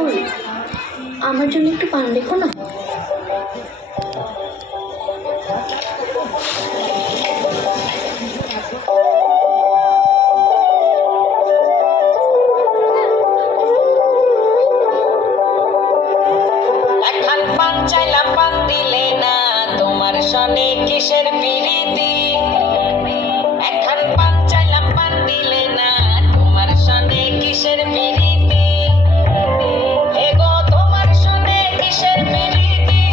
ওই আমার জন্য একটু পান দেখো না। একখান পান চাইলাম, পান দিলে না, তোমার সনে কিসের পিরিতি। একখান পান চাইলাম, পান দিলে না, তোমার সনে কিসের পিরিতি। এগো তোমার সনে কিসের পিরিতি,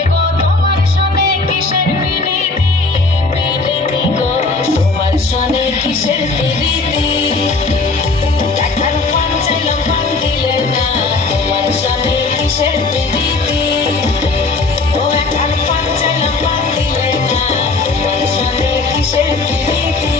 এগো তোমার সনে কিসের পিরিতি, পিরিতি গো তোমার সনে কিসের পিরিতি। একখান পান চাইলাম, পান দিলে না, তোমার সনে কিসের পিরিতি। ও একখান পান চাইলাম, পান দিলে না, তোমার সনে কিসের পিরিতি।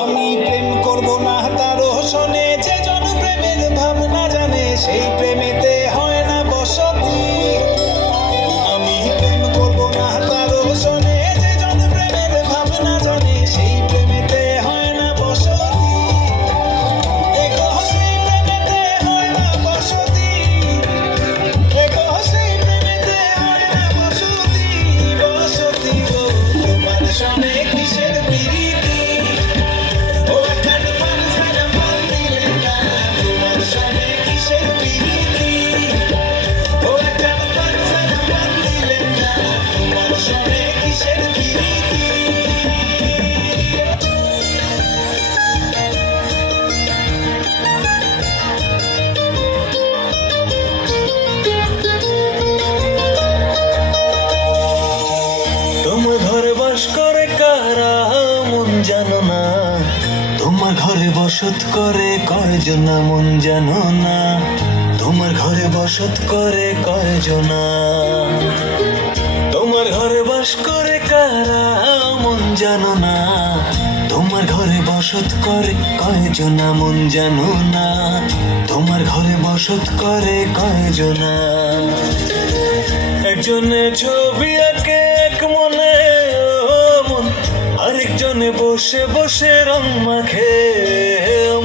আমি প্রেম করব না তারও শোনে, যে জন প্রেমের ভাবনা জানে সেই প্রেমেতে হয় না বসতি। আমি প্রেম করব না তারও শোনে, যে জন প্রেমের ভাবনা জানে সেই প্রেমেতে হয় না বসতি। এগো সেই প্রেমেতে হয় না বসতি, এগো সেই প্রেমেতে হয় না বসতি। বসতি গো তোমার শোনে কিসের পিরিতি। ও একখান পান চাইলাম, পান দিলে না, তোমার সনে কিসের পিরিতি। ও একখান পান চাইলাম, পান দিলে না, তোমার সনে কিসের পিরিতি। তোমার ঘরে বাস করে কারা মন জানো না, তোমার ঘরে বসত করে কয়জনা মন জানো না, তোমার ঘরে বসত করে কয়জনা। তোমার ঘরে বাস করে কারা মন জানো না, তোমার ঘরে বসত করে কয়জনা মন জানো না, তোমার ঘরে বসত করে কয়জনা। একজনে ছবি আঁকে এক মনে ও মন, আরেকজনে বসে বসে রং মাখে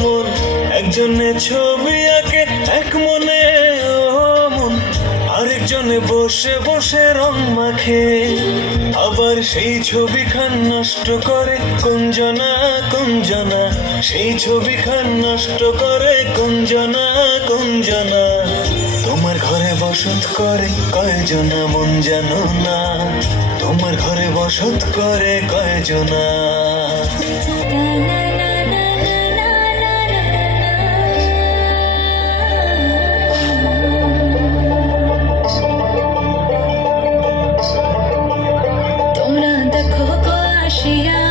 মন। একজনে ছবি আঁকে এক মনে ও মন, আরেকজনে বসে বসে রং মাখে। আবার সেই ছবিখান নষ্ট করে কোনজনা কোনজনা, সেই ছবিখান নষ্ট করে কোনজনা কোনজনা। তোমার ঘরে বসত করে কয়জনা মন জানো না, তোমার ঘরে বসত করে কয়জনা। তোমরা দেখো গো আসিয়া